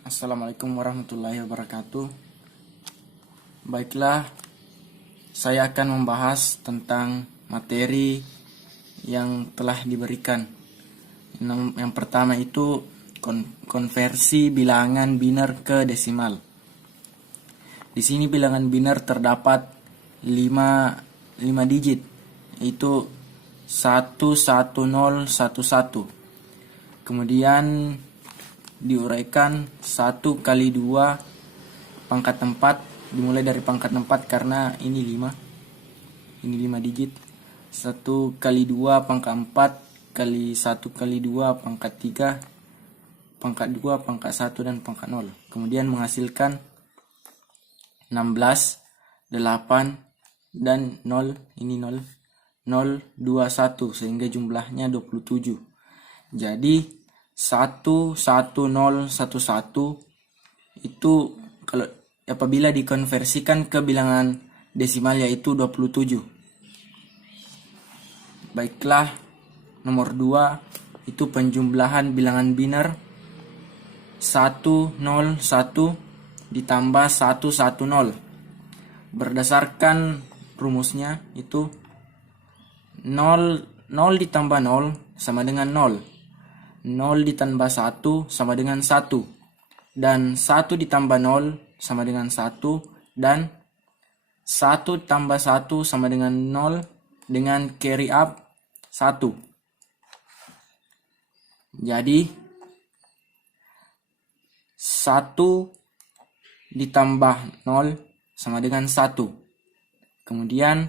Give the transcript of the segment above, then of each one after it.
Assalamualaikum warahmatullahi wabarakatuh. Baiklah, saya akan membahas tentang materi yang telah diberikan. Yang pertama itu konversi bilangan biner ke desimal. Di sini bilangan biner terdapat 5 digit, yaitu 11011. Kemudian diuraikan 1 kali 2 pangkat 4, dimulai dari pangkat 4 karena ini 5 digit. 1 kali 2 pangkat 4 kali 1 kali 2 pangkat 3 pangkat 2 pangkat 1 dan pangkat 0. Kemudian menghasilkan 16, 8 dan 0, ini 0, 0, 2, 1 sehingga jumlahnya 27. Jadi 11011 itu kalau apabila dikonversikan ke bilangan desimal yaitu 27. Baiklah, nomor 2 itu penjumlahan bilangan biner 101 ditambah 110. Berdasarkan rumusnya itu 0 ditambah 0 sama dengan 0. 0 ditambah 1 sama dengan 1. Dan 1 ditambah 0 sama dengan 1. Dan 1 tambah 1 sama dengan 0 dengan carry up 1. Jadi 1 ditambah 0 sama dengan 1. Kemudian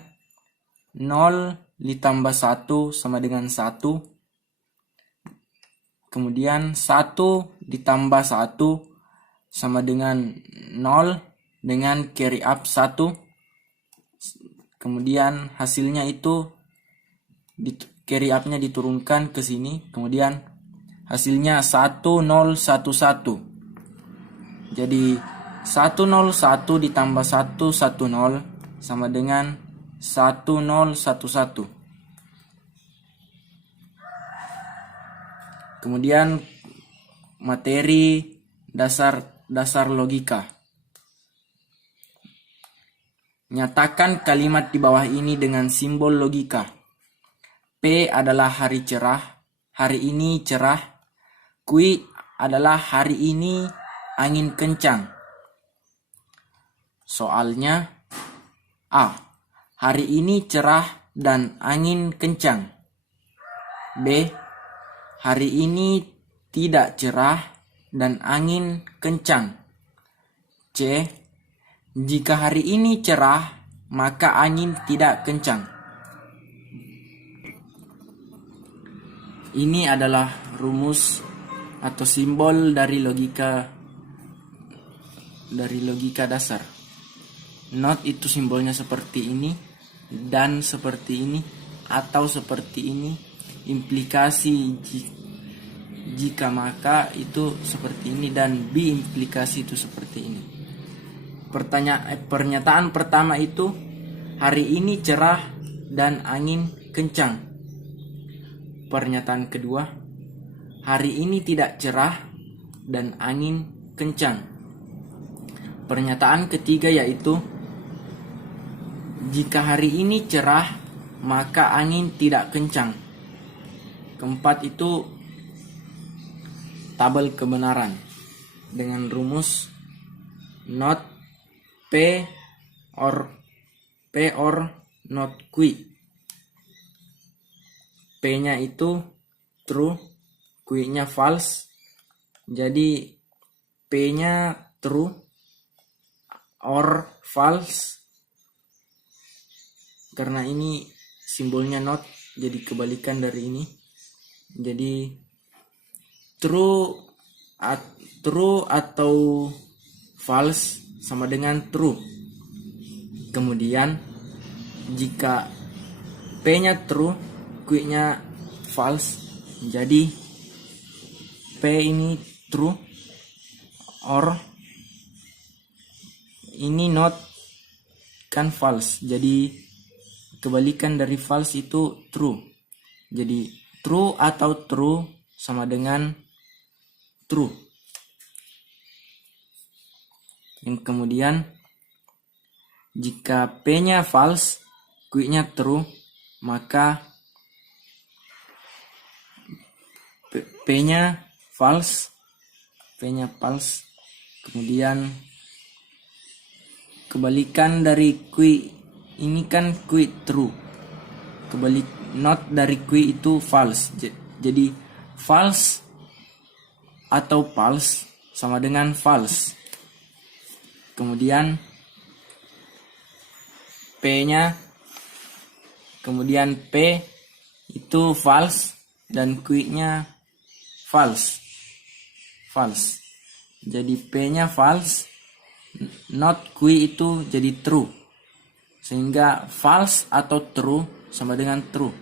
0 ditambah 1 sama dengan 1. Kemudian 1 ditambah 1 sama dengan 0 dengan carry up 1. Kemudian hasilnya itu carry up-nya diturunkan ke sini. Kemudian hasilnya 1011. Jadi 101 ditambah 110 sama dengan 1011. Kemudian materi dasar logika. Nyatakan kalimat di bawah ini dengan simbol logika. P adalah hari cerah, hari ini cerah. Q adalah hari ini angin kencang. Soalnya A. Hari ini cerah dan angin kencang. B. Hari ini tidak cerah dan angin kencang. C. Jika hari ini cerah, maka angin tidak kencang. Ini adalah rumus atau simbol dari logika dasar. Not itu simbolnya seperti ini, dan seperti ini, atau seperti ini. Implikasi jika maka itu seperti ini, dan B implikasi itu seperti ini. Pernyataan pertama itu hari ini cerah dan angin kencang. Pernyataan kedua hari ini tidak cerah dan angin kencang. Pernyataan ketiga yaitu jika hari ini cerah maka angin tidak kencang. Keempat itu tabel kebenaran dengan rumus not P or not Q. P-nya itu true, Q-nya false. Jadi P-nya true or false. Karena ini simbolnya not, jadi kebalikan dari ini. Jadi true atau false sama dengan true. Kemudian jika P-nya true, Q-nya false, jadi P ini true, or ini not kan false. Jadi kebalikan dari false itu true. Jadi true atau true sama dengan true. Yang kemudian jika P-nya false, Q-nya true, maka P-nya false, kemudian kebalikan dari Q ini kan Q true, kebalik not dari Q itu false. Jadi false atau false sama dengan false. Kemudian P-nya, kemudian P itu false dan Q-nya false. Jadi P-nya false, not Q itu jadi true. Sehingga false atau true sama dengan true.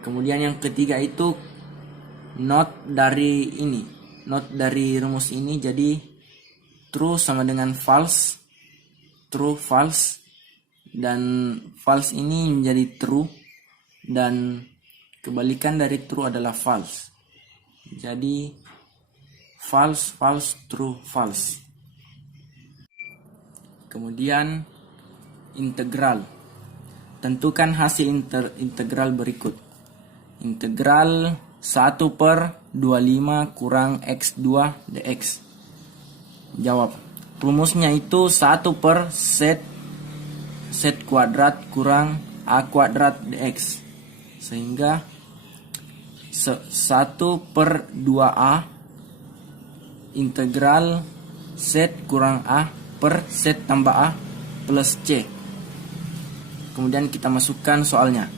Kemudian yang ketiga itu not dari rumus ini, jadi true sama dengan false, true false, dan false ini menjadi true, dan kebalikan dari true adalah false. Jadi false, false, true, false. Kemudian integral. Tentukan hasil integral berikut. Integral 1/25 kurang x2 dx. Jawab. Rumusnya itu 1 per set kuadrat kurang a kuadrat dx. Sehingga 1/2a integral set kurang a per set tambah a plus c. Kemudian kita masukkan soalnya.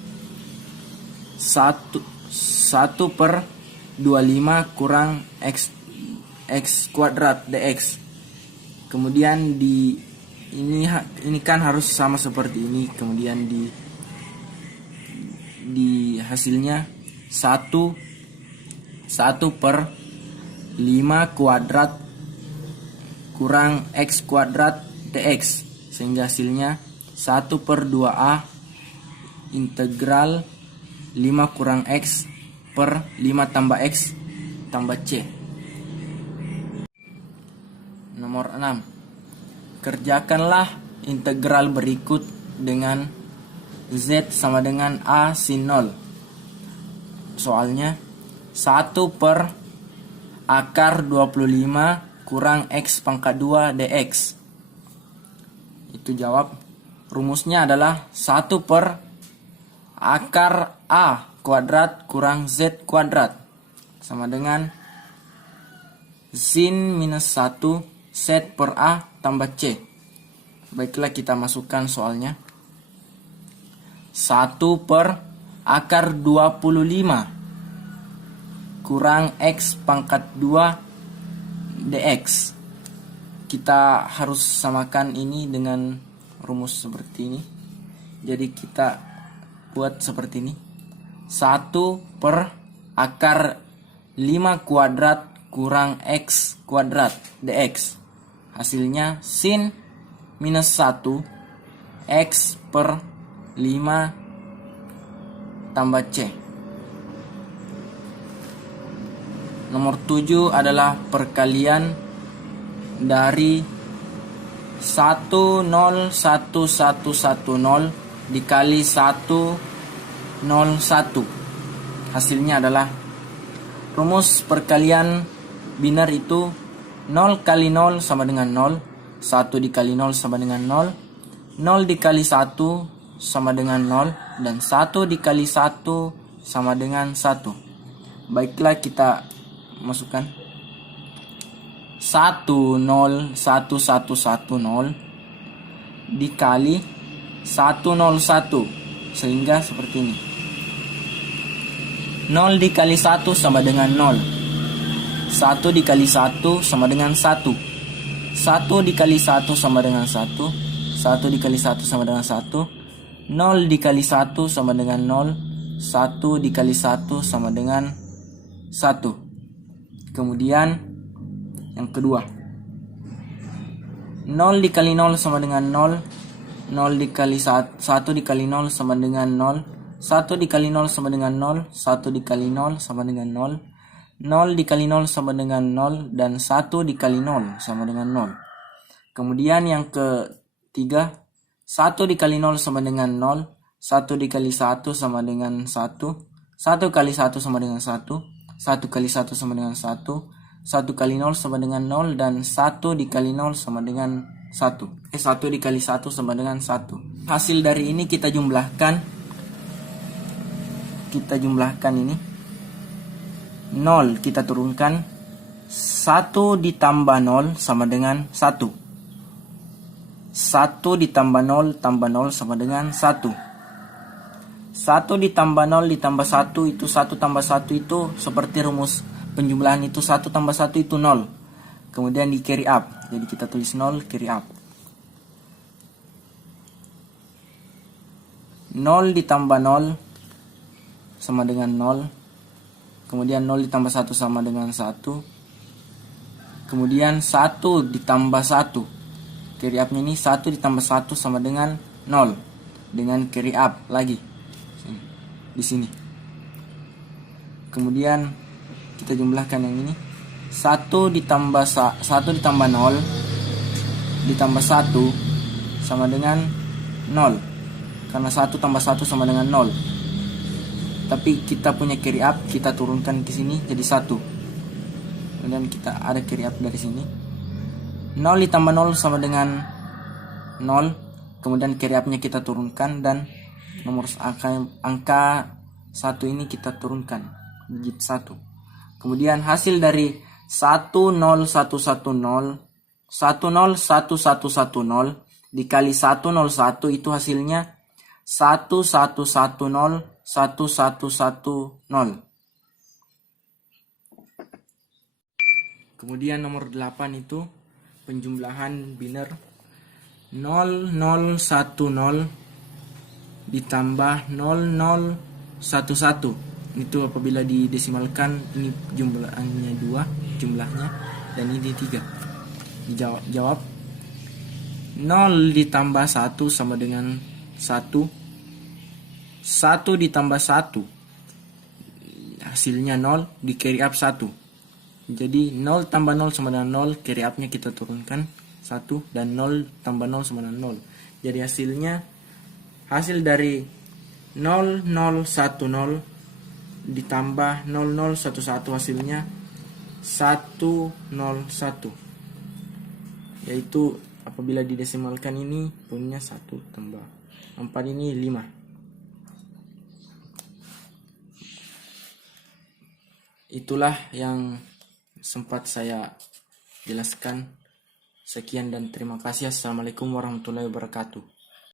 1/25 kurang x kuadrat dx. Kemudian ini kan harus sama seperti ini. Kemudian di hasilnya 1/5 kuadrat kurang x kuadrat dx, sehingga hasilnya 1/2a integral 5 kurang x per 5 tambah x tambah c. Nomor 6. Kerjakanlah integral berikut dengan z sama dengan a sin 0. Soalnya 1 per akar 25 kurang x pangkat 2 dx. Itu jawab. Rumusnya adalah 1 per akar a kuadrat kurang z kuadrat sama dengan sin minus 1 set per a tambah c. Baiklah, kita masukkan soalnya. 1 per akar 25 kurang x pangkat 2 dx. Kita harus samakan ini dengan rumus seperti ini. Jadi kita buat seperti ini. 1 per akar 5 kuadrat kurang x kuadrat dx. Hasilnya sin minus 1 x per 5 tambah c. Nomor 7 adalah perkalian dari 1,0,1,1,1,0 dikali 1,0,1. Hasilnya adalah rumus perkalian biner itu 0 kali 0 sama dengan 0, 1 dikali 0 sama dengan 0, 0 dikali 1 sama dengan 0, dan 1 dikali 1 sama dengan 1. Baiklah, kita masukkan 1,0,1,1,1,0 dikali 1,0,1, sehingga seperti ini. 0 dikali 1 sama dengan 0, 1 dikali 1 sama dengan 1, 1 dikali 1 sama dengan 1, 1 dikali 1 sama dengan 1, 0 dikali 1 sama dengan 0, 1 dikali 1 sama dengan 1. Kemudian yang kedua, 0 dikali 0 sama dengan 0, 0 dikali 1 dikali 0 sama dengan 0, 1 dikali 0 sama dengan 0, 1 dikali 0 sama dengan 0, 0 dikali 0 sama dengan 0, dan 1 dikali 0 sama dengan 0. Kemudian yang ketiga, 1 dikali 0 sama dengan 0, 1 dikali 1 sama dengan 1, 1 kali 1 sama dengan 1, 1 kali 1 sama dengan 1, 1 kali 0 sama dengan 0, dan 1 dikali 0 sama dengan 1. 1 dikali 1 sama dengan 1. Hasil dari ini kita jumlahkan ini. 0 kita turunkan, 1 ditambah 0 sama dengan 1. 1 ditambah 0 tambah 0 sama dengan 1. 1 ditambah 0 ditambah 1 itu 1 tambah 1 itu seperti rumus penjumlahan itu 1 tambah 1 itu 0. Kemudian di carry up. Jadi kita tulis 0 carry up. 0 ditambah 0 sama dengan 0. Kemudian 0 ditambah 1 sama dengan 1. Kemudian 1 ditambah 1. Carry up-nya ini 1 ditambah 1 sama dengan 0. Dengan carry up lagi. Di sini. Kemudian kita jumlahkan yang ini. 1 ditambah 0 ditambah 1 sama dengan 0. Karena 1 tambah 1 sama dengan 0. Tapi kita punya carry up, kita turunkan ke sini jadi 1. Kemudian kita ada carry up dari sini. 0 ditambah 0 sama dengan 0. Kemudian carry up-nya kita turunkan dan nomor angka 1 ini kita turunkan digit 1. Kemudian hasil dari 10110 1011110 dikali 101 itu hasilnya 1110110. Kemudian nomor 8 itu penjumlahan biner 0010 ditambah 0011. Itu apabila didesimalkan ini jumlahnya 2 jumlahnya dan ini 3. Dijawab 0 ditambah 1 sama dengan 1. 1 ditambah 1 hasilnya 0, di carry up 1. Jadi 0 tambah 0 sama dengan 0, carry up-nya kita turunkan 1, dan 0 tambah 0 sama dengan 0. Jadi hasil dari 0010 ditambah 0011 hasilnya 101. Yaitu apabila didesimalkan ini punya 1 tambah 4 ini 5. Itulah yang sempat saya jelaskan. Sekian dan terima kasih. Assalamualaikum warahmatullahi wabarakatuh.